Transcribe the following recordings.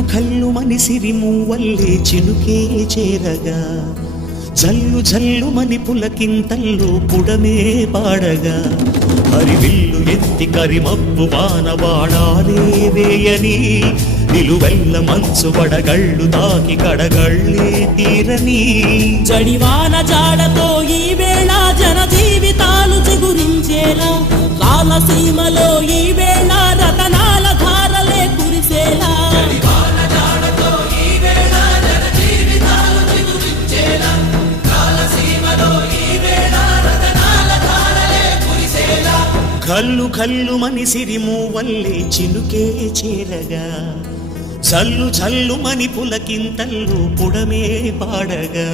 కల్లు కల్లు మని సిరిమూవల్లే చినుకే చేరగా జల్లు జల్లు మని పులకింతల్లో పుడమే పాడగా హరివిల్లు ఎత్తి కరిమబ్బు వానవాడాలే వేయని నిలువెల్ల మంచు వడగళ్ళు తాకి కడగళ్ళే తీరని జడివాన జాడతో ఈ వేళ జన జీవితాలు చిగురించేలా రాలసీమలో ఈ వేళ రతనాల ధారలే కురిసేలా కల్లు కల్లు మని సిరిమూవల్లే చినుకే చేరగా జల్లు జల్లు మని పులకింతల్లో పుడమే పాడగా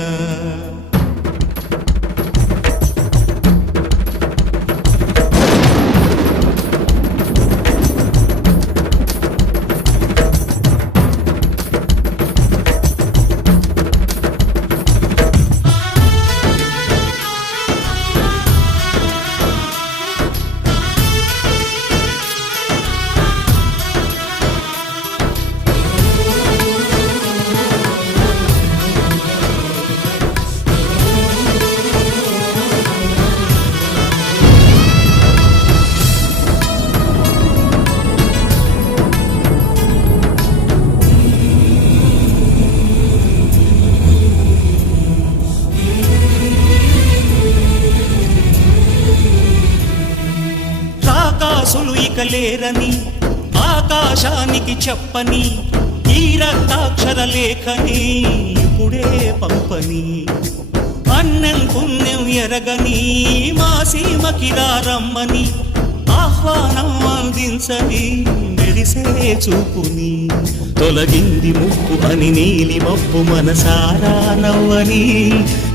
ఇక లేరని ఆకాశానికి చెప్పని ఈ రక్తాక్షర లేఖని ఇప్పుడే పంపని అన్నం పుణ్యం ఎరగని మా సీమకి రమ్మని ఆహ్వానం అందించని మెరిసే చూపుని తొలగింది ముప్పు అని నీలి మప్పు మనసారా నవ్వని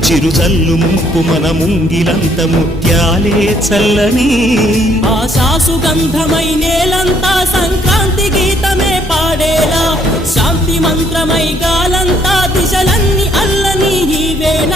చిరుజల్లు ముప్పు మన ముంగిలంత ముత్యాలే చల్లని ఆశాసు గంధమై నేలంతా సంక్రాంతి గీతమే పాడేలా శాంతి మంత్రమై గాలంతా దిశలన్నీ అల్లని ఈ వేళ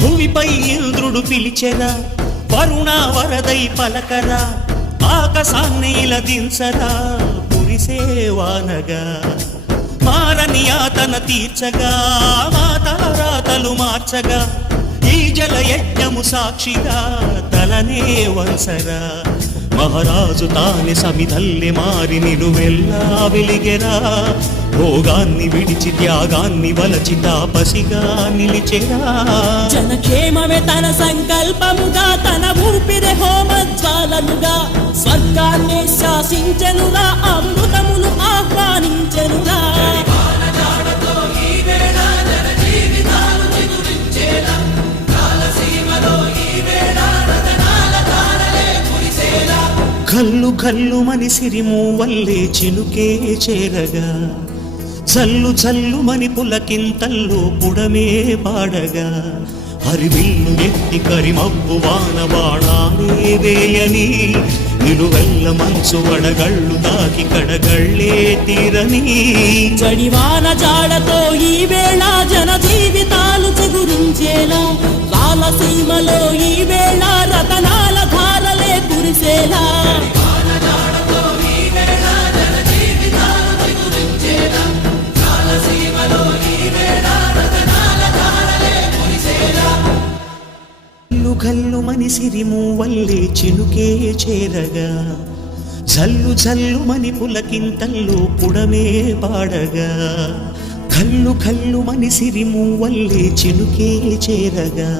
భూమిపై ఇంద్రుడు పిలిచెరా వరుణ వరదై పలకరా ఆకాశాన్ని ఇలా దించరా కురిసేవానగా మారని యాతన తీర్చగా మాతారాతలు మార్చగా ఈ జల యజ్ఞము సాక్షిగా తలనే వంసరా మహారాజు తాని సమిధల్లి మారి నిలువెల్లా వెలిగెరా భోగాన్ని విడిచి త్యాగాన్ని వలచి తాపసిగా నిలిచెరా జనక్షేమమే తన సంకల్పముగా తన ఊపిరి హోమజ్వాలనుగా స్వర్గాన్ని శాసించెనురా అమృతమును ఆహ్వానించెనురా కల్లు కల్లు మని సిరిమూవల్లే చినుకే చేరగా జల్లు జల్లు మని పులకింతల్లో పుడమే పాడగా హరివిల్లు ఎత్తి కరిమబ్బు వానవాడాలే వేయని నిలువెల్ల మంచు వడగళ్ళు తాకి కడగళ్ళే తీరని జడివాన జాడతో ఈ వేళ జన జీవితాలు చిగురించేలా రాలసీమలో ఈ వేళ రతనాల ధారలే కురిసేలా కల్లు మని సిరిమూవల్లే చినుకే చేరగా జల్లు జల్లు మని పులకింతల్లో పుడమే పాడగా కల్లు కల్లు మని సిరిమూవల్లే చినుకే చేరగా